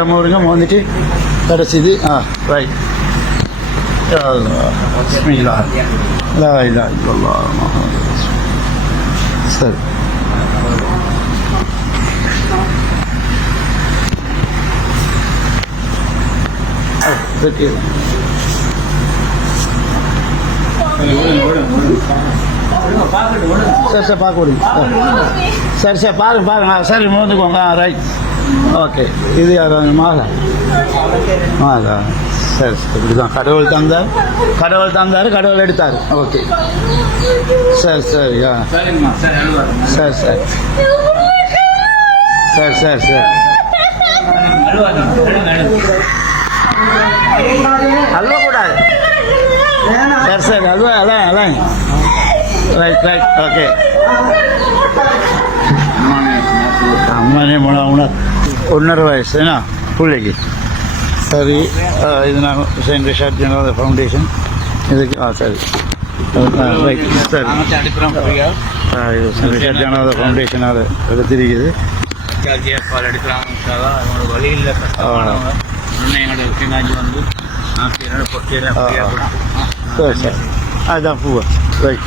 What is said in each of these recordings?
லைட்டாக மோருங்க மோந்துட்டு கிடச்சிது. ரைட். பிஸ்மில்லா லா இலாஹா இல்லல்லாஹ் முஹம்மது ரசூலுல்லாஹ். சரி சரி சார் பார்க்க விடுங்க. சரி சார் பாருங்க சரி மோந்துக்கோங்க. ரைட். ஓகே. இது யார் மாலா? மாலா. சரி இப்படி தான் கடவுள் தந்தார் கடவுள் எடுத்தார். ஓகே சரி சரியா சரி சரி சரி சரி சரி அல்வா கூடாது. சரி சரி அல்வா அலாம் ரைட் ரைட். ஓகே அம்மானே உணவு 1.5 வயசுனா பிள்ளைக்கு. சரி இது நான் ஹுசைன் ரிஷாட் ஜனாத ஃபவுண்டேஷன் இதுக்கு சரி ரைட். சரி ஹுசைன் ரிஷாட் ஜனாத ஃபவுண்டேஷன் அதை எடுத்திருக்குது. சரி சரி அதுதான் பூவை. ரைட்.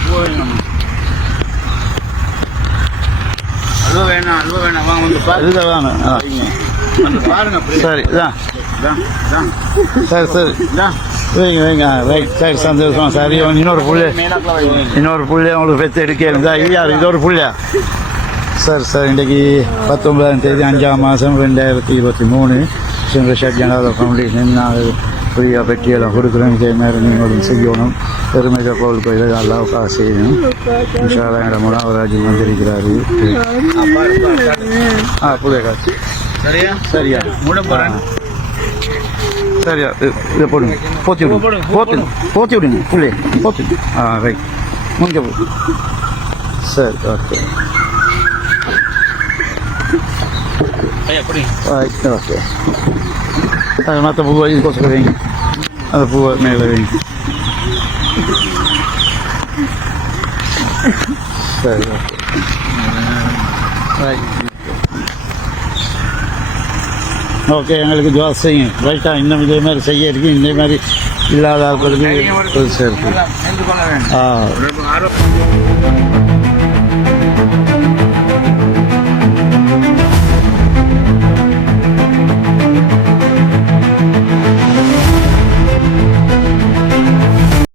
அல்வா வேணாம் வாங்க இதுதான் வேணும். பாருங்க. சரி தான் சரி சரி வைங்க ரைட். சரி சந்தோஷம். சரி இன்னொரு புள்ளைய உங்களுக்கு பெற்று எடுக்க இது யார்? இது ஒரு புள்ளையா? சரி சார் இன்றைக்கி 19ஆம் தேதி 5ஆம் மாதம் 2023 ஹுசைன் ரிஷாட் ஜனாத ஃபவுண்டேஷன் நாங்கள் ஃப்ரீயாக பெட்டியெல்லாம் கொடுக்குறோம். இதே மாதிரி நீங்களும் செய்யணும். பெருமையாக கோவில் கோயிலுக்கு அல்லாவுக்காக செய்யணும். இன்ஷா அல்லாஹ் எங்களோட முனாவராஜ் வந்திருக்கிறாரு. புதிய காட்சி சரியா சரியா இதை போடுங்க. போத்தி விடுங்க புள்ளே போத்தி. ரைட் முடிஞ்ச போ. சரி ஓகே ஓகே. மற்ற பூவை இது கொசக்க வைங்க. அந்த பூவை மேலே வைங்க. சரி ஓகே ரைட். ஓகே எங்களுக்கு துவா செய்யுங்க. ரைட்டாக இன்னும் இதே மாதிரி செய்ய இருக்கு. இதே மாதிரி இல்லாத ஆட்களுக்கு சரி.